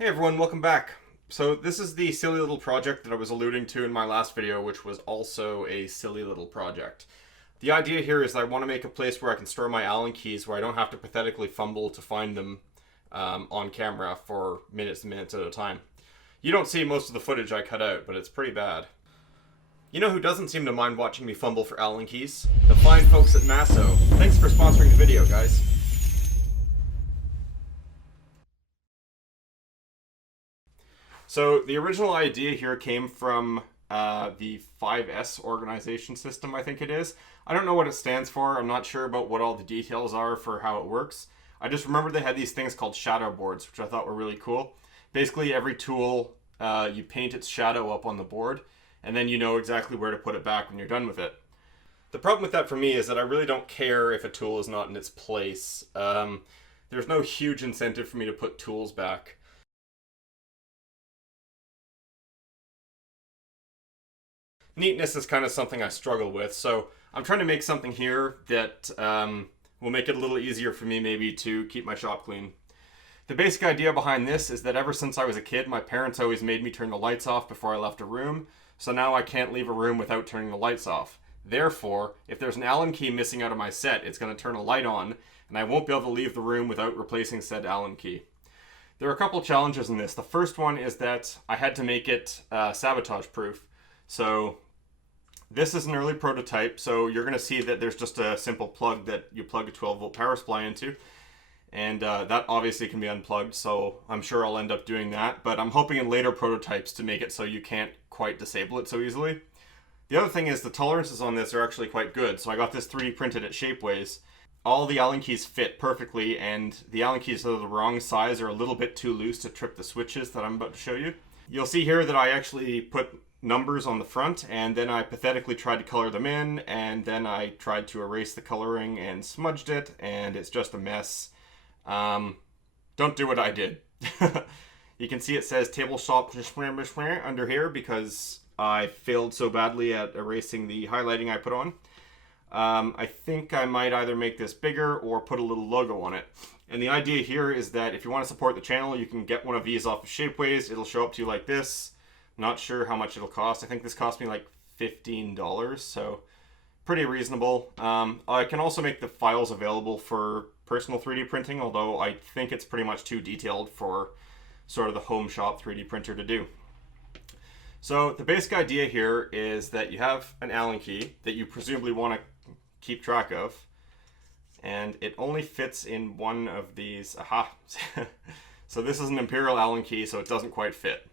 Hey everyone, welcome back. So this is the silly little project that I was alluding to in my last video, which was also a silly little project. The idea here is that I want to make a place where I can store my Allen keys where I don't have to pathetically fumble to find them on camera for minutes and minutes at a time. You don't see most of the footage I cut out, but it's pretty bad. You know who doesn't seem to mind watching me fumble for Allen keys? The fine folks at Masso. Thanks for sponsoring the video, guys. So the original idea here came from the 5S organization system, I think it is. I don't know what it stands for. I'm not sure about what all the details are for how it works. I just remember they had these things called shadow boards, which I thought were really cool. Basically, every tool, you paint its shadow up on the board, and then you know exactly where to put it back when you're done with it. The problem with that for me is that I really don't care if a tool is not in its place. There's no huge incentive for me to put tools back. Neatness is kind of something I struggle with, so I'm trying to make something here that will make it a little easier for me maybe to keep my shop clean. The basic idea behind this is that ever since I was a kid, my parents always made me turn the lights off before I left a room, so now I can't leave a room without turning the lights off. Therefore, if there's an Allen key missing out of my set, it's going to turn a light on, and I won't be able to leave the room without replacing said Allen key. There are a couple challenges in this. The first one is that I had to make it sabotage proof. So this is an early prototype, so you're going to see that there's just a simple plug that you plug a 12-volt power supply into, and that obviously can be unplugged, so I'm sure I'll end up doing that, but I'm hoping in later prototypes to make it so you can't quite disable it so easily. The other thing is the tolerances on this are actually quite good, so I got this 3D printed at Shapeways. All the Allen keys fit perfectly, and the Allen keys that are the wrong size are a little bit too loose to trip the switches that I'm about to show you. You'll see here that I actually put numbers on the front, and then I pathetically tried to color them in, and then I tried to erase the coloring and smudged it, and it's just a mess. Don't do what I did. You can see it says tabletop under here because I failed so badly at erasing the highlighting I put on. I think I might either make this bigger or put a little logo on it. And the idea here is that if you want to support the channel, you can get one of these off of Shapeways. It'll show up to you like this. Not sure how much it'll cost. I think this cost me like $15, so pretty reasonable. I can also make the files available for personal 3D printing, although I think it's pretty much too detailed for sort of the home shop 3D printer to do. So the basic idea here is that you have an Allen key that you presumably want to keep track of, and it only fits in one of these. Aha! So this is an Imperial Allen key, so it doesn't quite fit.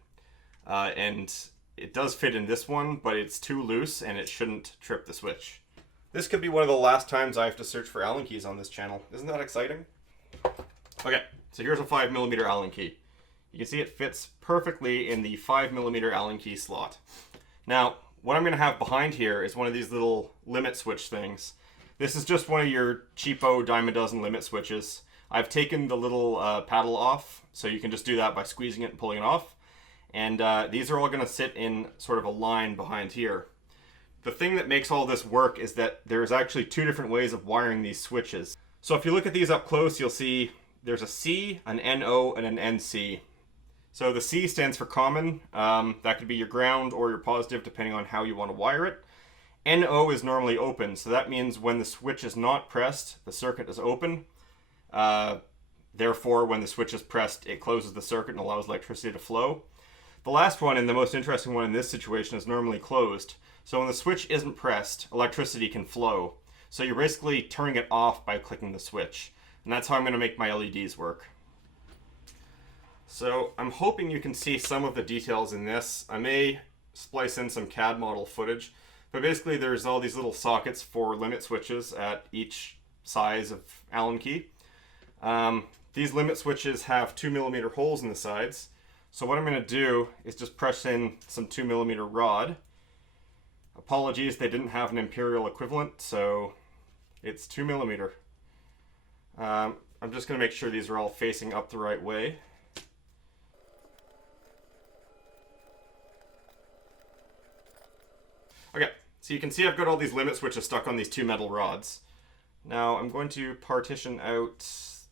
And it does fit in this one, but it's too loose and it shouldn't trip the switch. This could be one of the last times I have to search for Allen keys on this channel. Isn't that exciting? Okay, so here's a 5mm Allen key. You can see it fits perfectly in the 5mm Allen key slot. Now, what I'm going to have behind here is one of these little limit switch things. This is just one of your cheapo dime a dozen limit switches. I've taken the little paddle off, so you can just do that by squeezing it and pulling it off. And these are all going to sit in sort of a line behind here. The thing that makes all this work is that there's actually two different ways of wiring these switches. So if you look at these up close, you'll see there's a C, an NO, and an NC. So the C stands for common. That could be your ground or your positive, depending on how you want to wire it. NO is normally open, so that means when the switch is not pressed, the circuit is open. Therefore, when the switch is pressed, it closes the circuit and allows electricity to flow. The last one, and the most interesting one in this situation, is normally closed. So when the switch isn't pressed, electricity can flow. So you're basically turning it off by clicking the switch. And that's how I'm going to make my LEDs work. So I'm hoping you can see some of the details in this. I may splice in some CAD model footage. But basically there's all these little sockets for limit switches at each size of Allen key. These limit switches have 2mm holes in the sides. So what I'm going to do is just press in some 2mm rod. Apologies, they didn't have an Imperial equivalent, so it's 2mm. I'm just going to make sure these are all facing up the right way. Okay, so you can see I've got all these limit switches stuck on these two metal rods. Now I'm going to partition out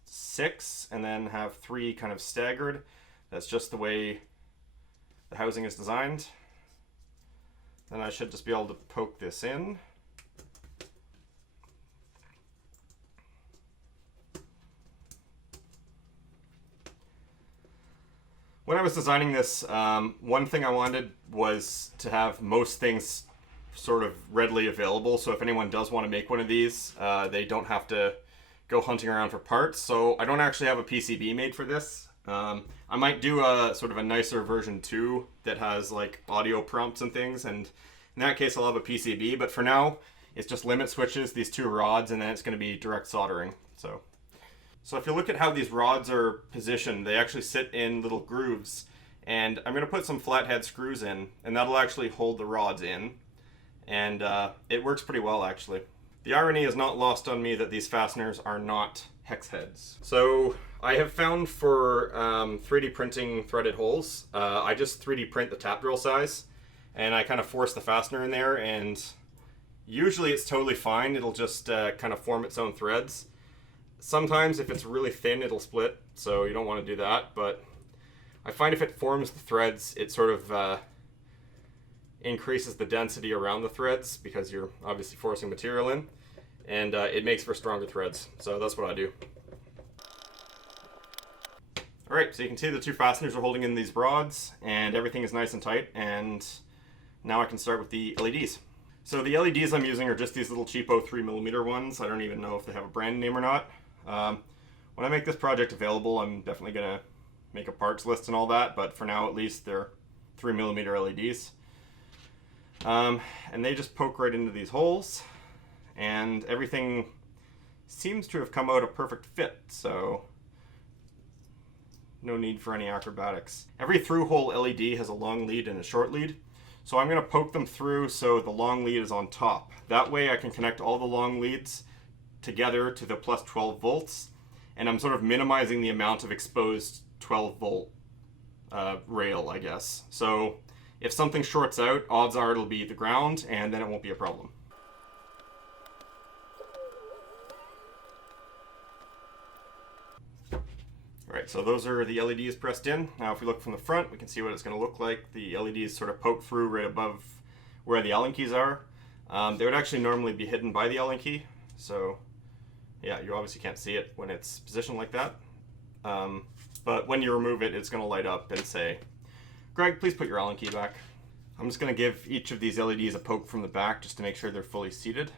6 and then have 3 kind of staggered. That's just the way the housing is designed. Then I should just be able to poke this in. When I was designing this, one thing I wanted was to have most things sort of readily available. So if anyone does want to make one of these, they don't have to go hunting around for parts. So I don't actually have a PCB made for this. I might do a sort of a nicer version 2 that has like audio prompts and things, and in that case I'll have a PCB, but for now it's just limit switches, these 2 rods, and then it's going to be direct soldering. So if you look at how these rods are positioned, they actually sit in little grooves, and I'm going to put some flathead screws in, and that'll actually hold the rods in, and it works pretty well actually. The irony is not lost on me that these fasteners are not hex heads. So I have found for 3D printing threaded holes, I just 3D print the tap drill size, and I kind of force the fastener in there, and usually it's totally fine. It'll just kind of form its own threads. Sometimes if it's really thin, it'll split, so you don't want to do that, but I find if it forms the threads, it sort of increases the density around the threads because you're obviously forcing material in, and it makes for stronger threads, so that's what I do. Alright, so you can see the 2 fasteners are holding in these rods, and everything is nice and tight, and now I can start with the LEDs. So the LEDs I'm using are just these little cheapo 3mm ones. I don't even know if they have a brand name or not. When I make this project available, I'm definitely going to make a parts list and all that, but for now at least they're 3mm LEDs. And they just poke right into these holes, and everything seems to have come out a perfect fit, so no need for any acrobatics. Every through-hole LED has a long lead and a short lead, so I'm going to poke them through so the long lead is on top. That way I can connect all the long leads together to the plus 12 volts, and I'm sort of minimizing the amount of exposed 12 volt rail, I guess. So if something shorts out, odds are it'll be the ground, and then it won't be a problem. Alright, so those are the LEDs pressed in. Now if we look from the front, we can see what it's going to look like. The LEDs sort of poke through right above where the Allen keys are. They would actually normally be hidden by the Allen key, so yeah, you obviously can't see it when it's positioned like that. But when you remove it, it's going to light up and say, "Greg, please put your Allen key back." I'm just going to give each of these LEDs a poke from the back just to make sure they're fully seated.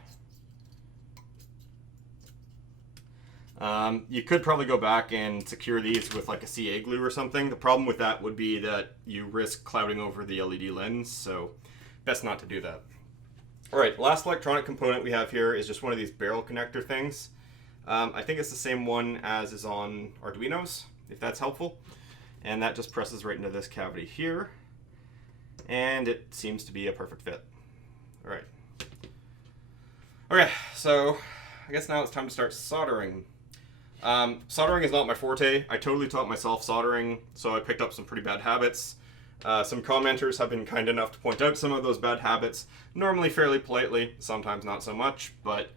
You could probably go back and secure these with like a CA glue or something. The problem with that would be that you risk clouding over the LED lens, so best not to do that. Alright, last electronic component we have here is just one of these barrel connector things. I think it's the same one as is on Arduinos, if that's helpful. And that just presses right into this cavity here, and it seems to be a perfect fit. Alright. Okay, so I guess now it's time to start soldering. Soldering is not my forte. I totally taught myself soldering, so I picked up some pretty bad habits. Some commenters have been kind enough to point out some of those bad habits, normally fairly politely, sometimes not so much, but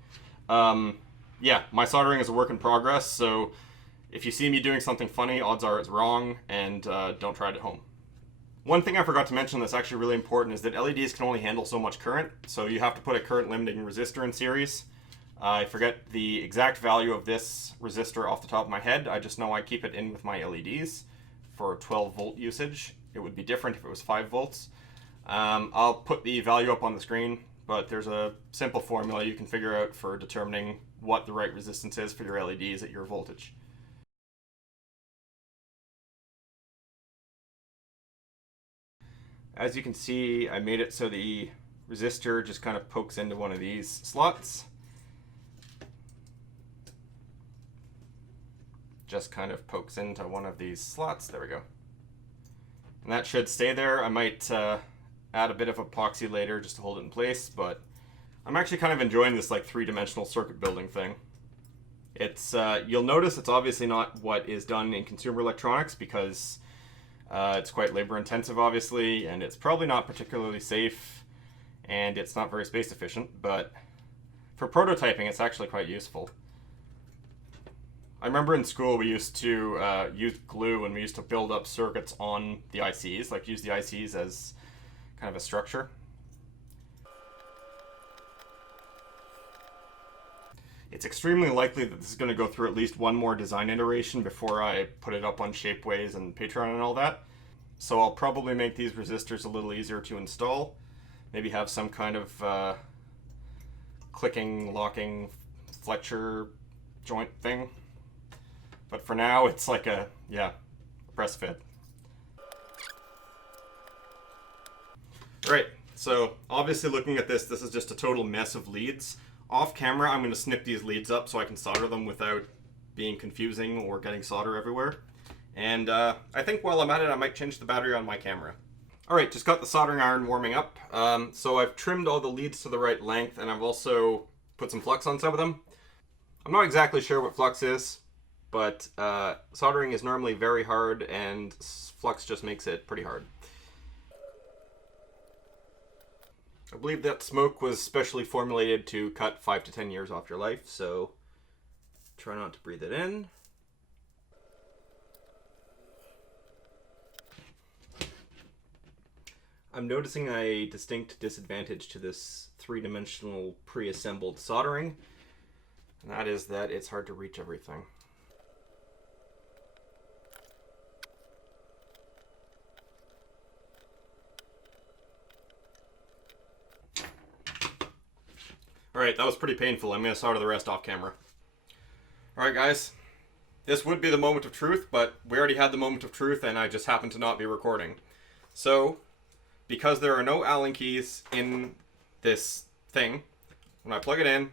yeah, my soldering is a work in progress, so if you see me doing something funny, odds are it's wrong, and don't try it at home. One thing I forgot to mention that's actually really important is that LEDs can only handle so much current, so you have to put a current limiting resistor in series. I forget the exact value of this resistor off the top of my head. I just know I keep it in with my LEDs for 12 volt usage. It would be different if it was 5 volts. I'll put the value up on the screen, but there's a simple formula you can figure out for determining what the right resistance is for your LEDs at your voltage. As you can see, I made it so the resistor just kind of pokes into one of these slots. Just kind of pokes into one of these slots. There we go. And that should stay there. I might add a bit of epoxy later just to hold it in place, but I'm actually kind of enjoying this like 3-dimensional circuit building thing. It's you'll notice it's obviously not what is done in consumer electronics because it's quite labor intensive obviously, and it's probably not particularly safe, and it's not very space efficient, but for prototyping it's actually quite useful. I remember in school we used to use glue and we used to build up circuits on the ICs, like use the ICs as kind of a structure. It's extremely likely that this is going to go through at least one more design iteration before I put it up on Shapeways and Patreon and all that. So I'll probably make these resistors a little easier to install. Maybe have some kind of clicking, locking, Fletcher joint thing. But for now, it's like a press fit. Right, so obviously looking at this is just a total mess of leads. Off camera, I'm going to snip these leads up so I can solder them without being confusing or getting solder everywhere. And I think while I'm at it, I might change the battery on my camera. Alright, just got the soldering iron warming up. So I've trimmed all the leads to the right length, and I've also put some flux on some of them. I'm not exactly sure what flux is, but soldering is normally very hard, and flux just makes it pretty hard. I believe that smoke was specially formulated to cut 5 to 10 years off your life, so try not to breathe it in. I'm noticing a distinct disadvantage to this three-dimensional pre-assembled soldering, and that is that it's hard to reach everything. Alright, that was pretty painful. I'm going to solder the rest off camera. Alright guys, this would be the moment of truth, but we already had the moment of truth and I just happened to not be recording. So, because there are no Allen keys in this thing, when I plug it in,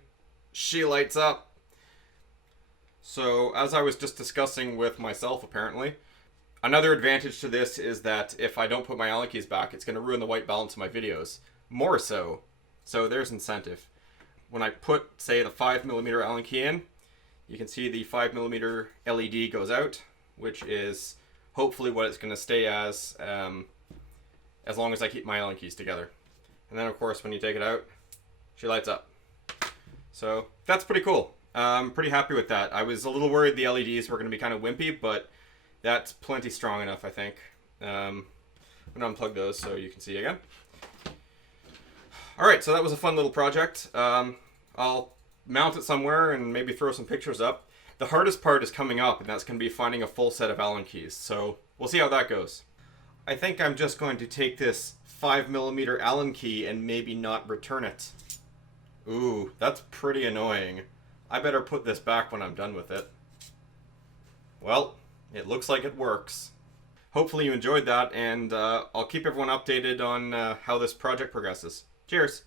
she lights up. So, as I was just discussing with myself apparently, another advantage to this is that if I don't put my Allen keys back, it's going to ruin the white balance of my videos. More so. So there's incentive. When I put, say, the 5mm Allen key in, you can see the 5mm LED goes out, which is hopefully what it's going to stay as long as I keep my Allen keys together. And then, of course, when you take it out, she lights up. So that's pretty cool. I'm pretty happy with that. I was a little worried the LEDs were going to be kind of wimpy, but that's plenty strong enough, I think. I'm going to unplug those so you can see again. Alright, so that was a fun little project. I'll mount it somewhere and maybe throw some pictures up. The hardest part is coming up, and that's going to be finding a full set of Allen keys. So we'll see how that goes. I think I'm just going to take this 5mm Allen key and maybe not return it. Ooh, that's pretty annoying. I better put this back when I'm done with it. Well, it looks like it works. Hopefully you enjoyed that, and I'll keep everyone updated on how this project progresses. Cheers!